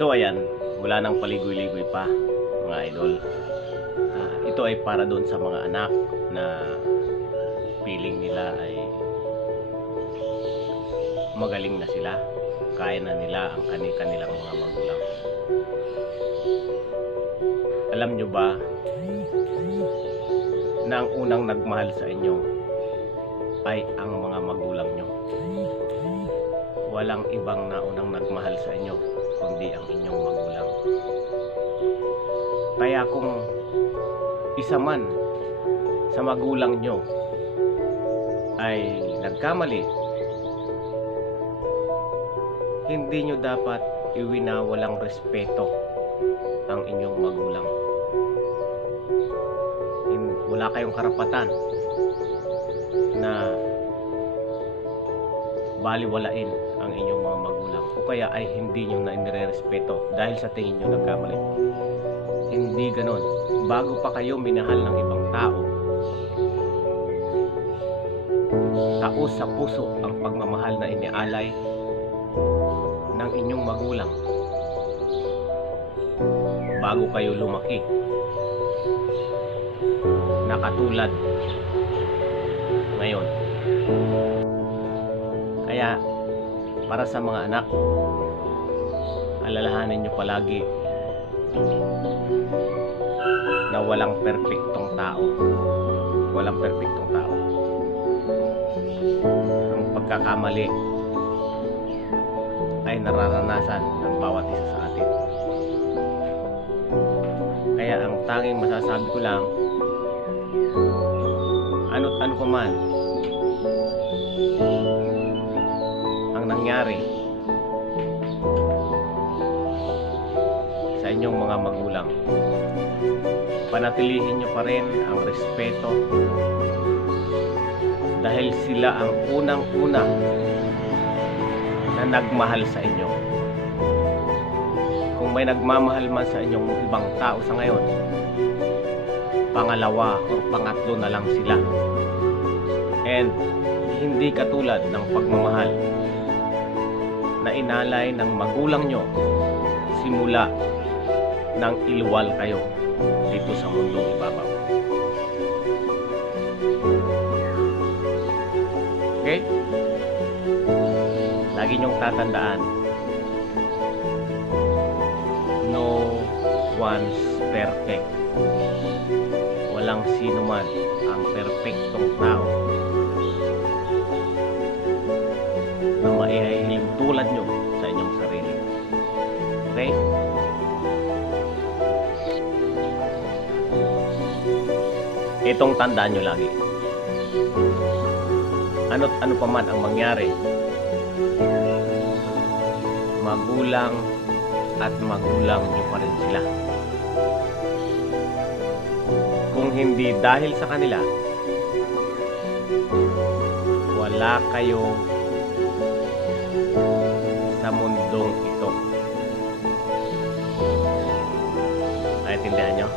So ayan, wala nang paligoy-ligoy pa mga idol. Ah, ito ay para doon sa mga anak na feeling nila ay magaling na sila. Kaya na nila ang kani-kanilang mga magulang. Alam nyo ba na ang unang nagmahal sa inyo ay ang mga magulang nyo? Walang ibang naunang nagmahal sa inyo kundi ang inyong magulang. Kaya kung isa man sa magulang nyo ay nagkamali, hindi nyo dapat iwinawalang respeto ang inyong magulang. Wala kayong karapatan na baliwalain ang inyong mga magulang o kaya ay hindi nyo na inirerespeto dahil sa tingin nyo nagkamali. Hindi ganon. Bago pa kayo minahal ng ibang tao, taos sa puso ang pagmamahal na inialay ng inyong magulang bago kayo lumaki na katulad ngayon. Kaya, para sa mga anak, alalahanin nyo palagi na walang perpektong tao. Walang perpektong tao. Ang pagkakamali ay nararanasan ng bawat isa sa atin. Kaya ang tanging masasabi ko lang, ano't ano pa man nangyari sa inyong mga magulang. Panatilihin nyo pa rin ang respeto dahil sila ang unang-una na nagmahal sa inyo. Kung may nagmamahal man sa inyong ibang tao sa ngayon, pangalawa o pangatlo na lang sila. And hindi katulad ng pagmamahal na inalay ng magulang nyo simula nang iluwal kayo dito sa mundong ibabaw. Okay? Lagi nyong tatandaan, no one's perfect. Walang sino man ang perpektong tulad nyo sa inyong sarili. Okay? Itong tandaan nyo lagi. Ano't ano pa man ang mangyari, magulang at magulang nyo pa rin sila. Kung hindi dahil sa kanila, wala kayo sa mundong ito. Naintindihan nyo?